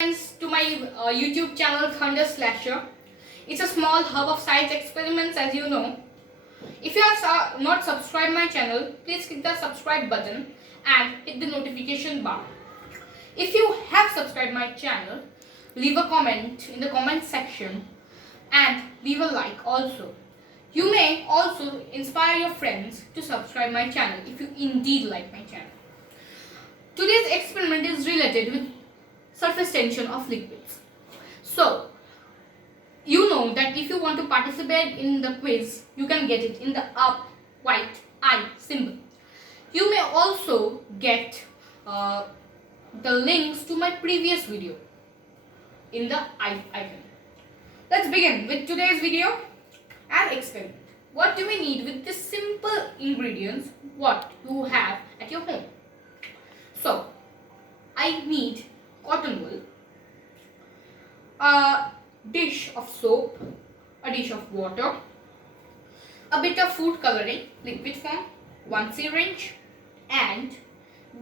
Friends to my YouTube channel Thunder Slasher. It's a small hub of science experiments, as you know. If you have not subscribed my channel, please click the subscribe button and hit the notification bar. If you have subscribed my channel, leave a comment in the comment section and leave a like also. You may also inspire your friends to subscribe my channel if you indeed like my channel. Today's experiment is related with surface tension of liquids. So, you know that if you want to participate in the quiz, you can get it in the up white I symbol. You may also get the links to my previous video in the I icon. Let's begin with today's video and experiment. What do we need with the simple ingredients what you have at your home? So, I need cotton wool, a dish of soap, a dish of water, a bit of food coloring, liquid form, one syringe, and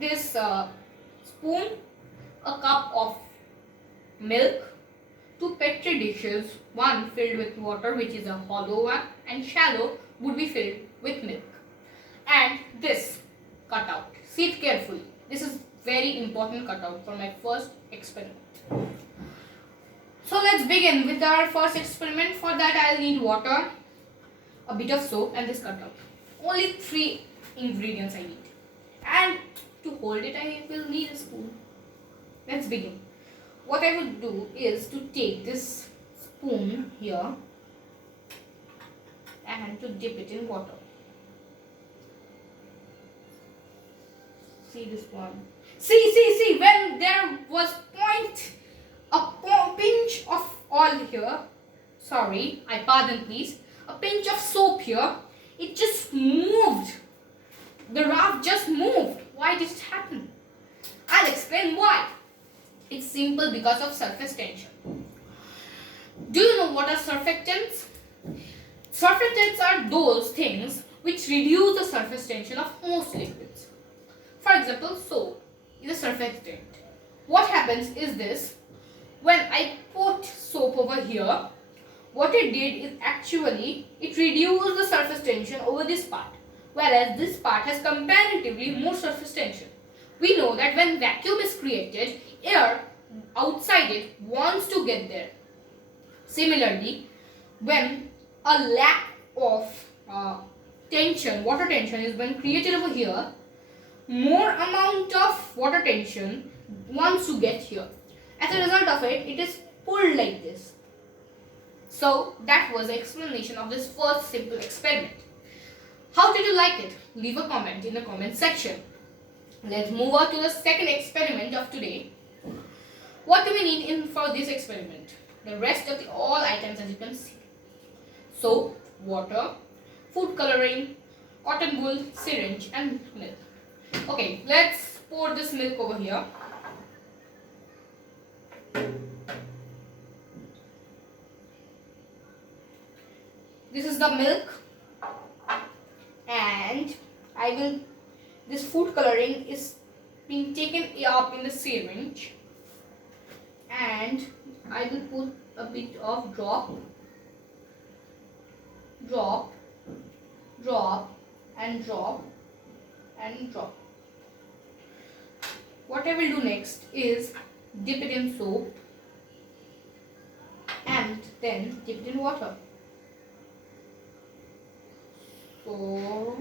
this spoon, a cup of milk, two petri dishes, one filled with water which is a hollow one and shallow would be filled with milk, and this cutout. See it carefully. This is very important cutout for my first experiment. So let's begin with our first experiment. For that I'll need water, a bit of soap and this cutout. Only 3 ingredients I need. And to hold it I will need a spoon. Let's begin. What I would do is to take this spoon here and to dip it in water. See this one. See, when there was a pinch of oil here, sorry, I pardon please, a pinch of soap here, it just moved. The raft just moved. Why did it happen? I'll explain why. It's simple because of surface tension. Do you know what are surfactants? Surfactants are those things which reduce the surface tension of most liquids. For example, soap is a surfactant. What happens is this: when I put soap over here, what it did is actually it reduced the surface tension over this part, whereas this part has comparatively more surface tension. We know that when vacuum is created, air outside it wants to get there. Similarly, when a lack of tension, water tension is when created over here, more amount of water tension wants to get here. As a result of it, it is pulled like this. So that was the explanation of this first simple experiment. How did you like it? Leave a comment in the comment section. Let's move on to the second experiment of today. What do we need for this experiment? The rest of all items, as you can see: soap, water, food coloring, cotton wool, syringe and milk. Okay, let's pour this milk over here. This is the milk, and this food coloring is being taken up in the syringe, and I will put a bit of drop, and drop. What I will do next is dip it in soap and then dip it in water. So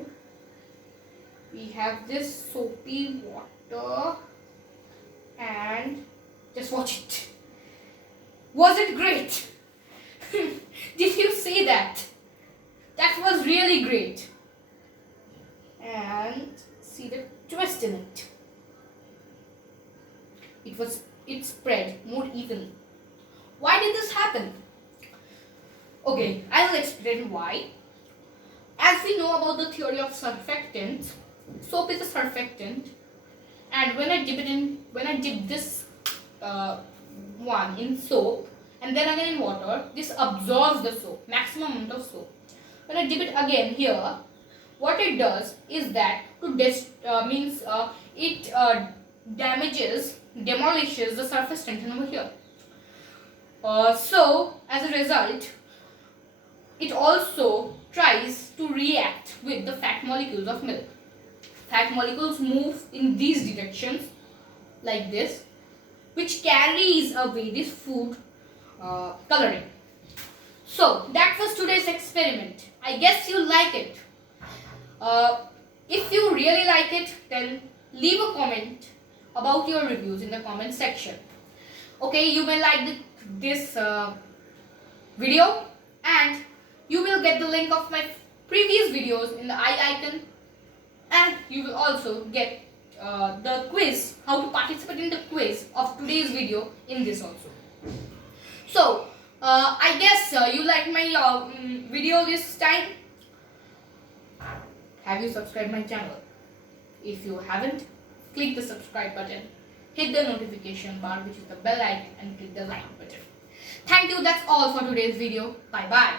we have this soapy water, and just watch it. Was it great? Did you see that? That was really great. And see the twist in it. It spread more evenly. Why did this happen? Okay, I will explain why. As we know about the theory of surfactants, soap is a surfactant, and when I dip this one in soap and then again in water, this absorbs the soap, maximum amount of soap. When I dip it again here, what it does is that it damages demolishes the surface tension over here. So as a result, it also tries to react with the fat molecules of milk. Fat molecules move in these directions like this, which carries away this food coloring. So that was today's experiment. I guess you like it. If you really like it, then leave a comment about your reviews in the comment section. Okay, you may like this video, and you will get the link of my previous videos in the I icon, and you will also get the quiz, how to participate in the quiz of today's video in this also. So I guess you like my video this time. Have you subscribed my channel? If you haven't, click the subscribe button, hit the notification bar, which is the bell icon, and click the like button. Thank you. That's all for today's video. Bye bye.